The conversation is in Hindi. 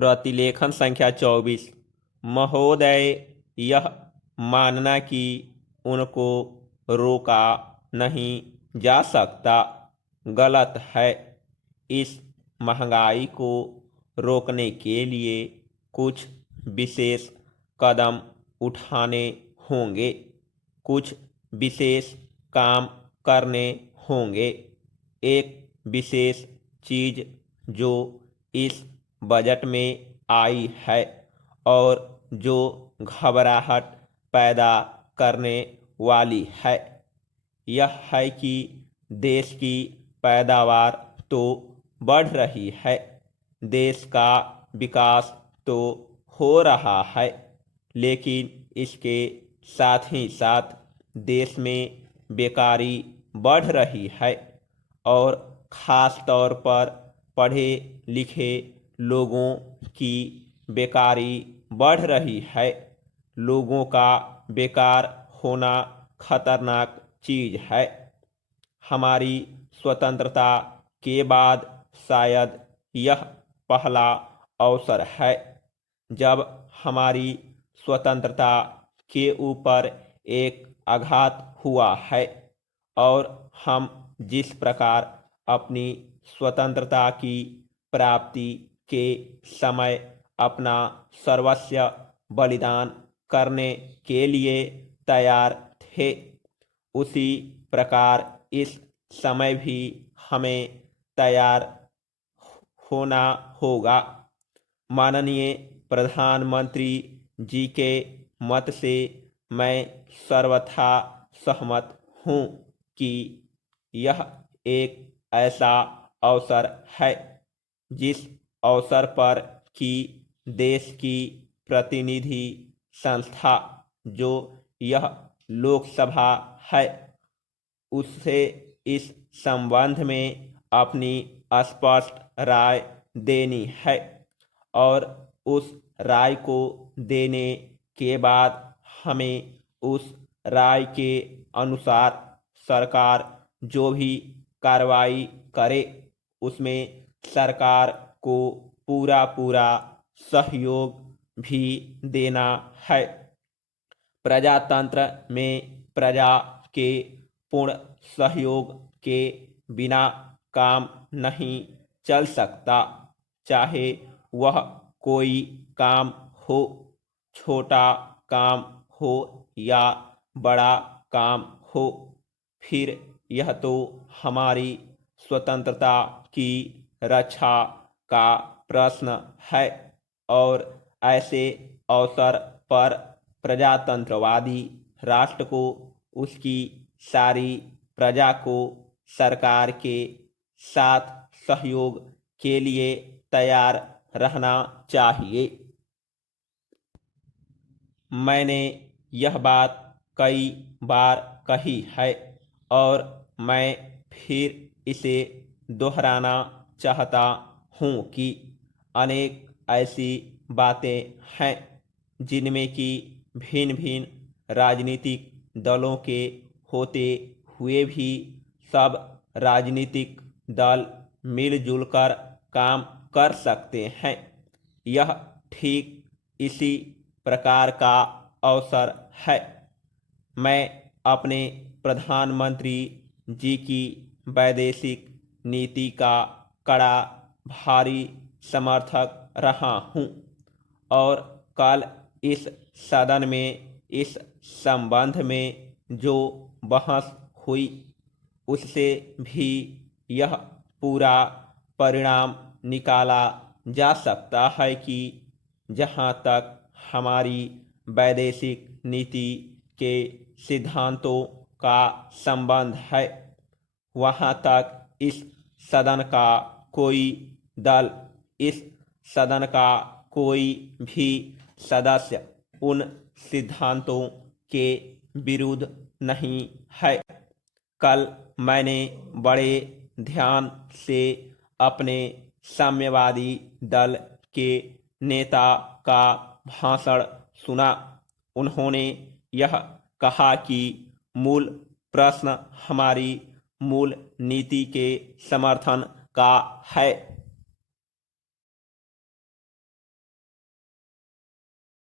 प्रतिलेखन संख्या 24। महोदय, यह मानना कि उनको रोका नहीं जा सकता गलत है। इस महंगाई को रोकने के लिए कुछ विशेष कदम उठाने होंगे, कुछ विशेष काम करने होंगे। एक विशेष चीज जो इस बजट में आई है और जो घबराहट पैदा करने वाली है, यह है कि देश की पैदावार तो बढ़ रही है, देश का विकास तो हो रहा है, लेकिन इसके साथ ही साथ देश में बेकारी बढ़ रही है और ख़ास तौर पर पढ़े लिखे लोगों की बेकारी बढ़ रही है। लोगों का बेकार होना खतरनाक चीज़ है। हमारी स्वतंत्रता के बाद शायद यह पहला अवसर है जब हमारी स्वतंत्रता के ऊपर एक आघात हुआ है और हम जिस प्रकार अपनी स्वतंत्रता की प्राप्ति के समय अपना सर्वस्व बलिदान करने के लिए तैयार थे, उसी प्रकार इस समय भी हमें तैयार होना होगा। माननीय प्रधानमंत्री जी के मत से मैं सर्वथा सहमत हूँ कि यह एक ऐसा अवसर है जिस अवसर पर कि देश की प्रतिनिधि संस्था जो यह लोकसभा है, उससे इस संबंध में अपनी स्पष्ट राय देनी है और उस राय को देने के बाद हमें उस राय के अनुसार सरकार जो भी कार्रवाई करे उसमें सरकार को पूरा सहयोग भी देना है। प्रजातंत्र में प्रजा के पूर्ण सहयोग के बिना काम नहीं चल सकता, चाहे वह कोई काम हो, छोटा काम हो या बड़ा काम हो। फिर यह तो हमारी स्वतंत्रता की रक्षा का प्रश्न है और ऐसे अवसर पर प्रजातंत्रवादी राष्ट्र को उसकी सारी प्रजा को सरकार के साथ सहयोग के लिए तैयार रहना चाहिए। मैंने यह बात कई बार कही है और मैं फिर इसे दोहराना चाहता हूँ कि अनेक ऐसी बातें हैं जिनमें कि भिन्न भिन्न राजनीतिक दलों के होते हुए भी सब राजनीतिक दल मिलजुल कर काम कर सकते हैं। यह ठीक इसी प्रकार का अवसर है। मैं अपने प्रधानमंत्री जी की वैदेशिक नीति का कड़ा भारी समर्थक रहा हूँ और कल इस सदन में इस संबंध में जो बहस हुई उससे भी यह पूरा परिणाम निकाला जा सकता है कि जहाँ तक हमारी वैदेशिक नीति के सिद्धांतों का संबंध है, वहाँ तक इस सदन का कोई दल, इस सदन का कोई भी सदस्य उन सिद्धांतों के विरुद्ध नहीं है। कल मैंने बड़े ध्यान से अपने साम्यवादी दल के नेता का भाषण सुना। उन्होंने यह कहा कि मूल प्रश्न हमारी मूल नीति के समर्थन का है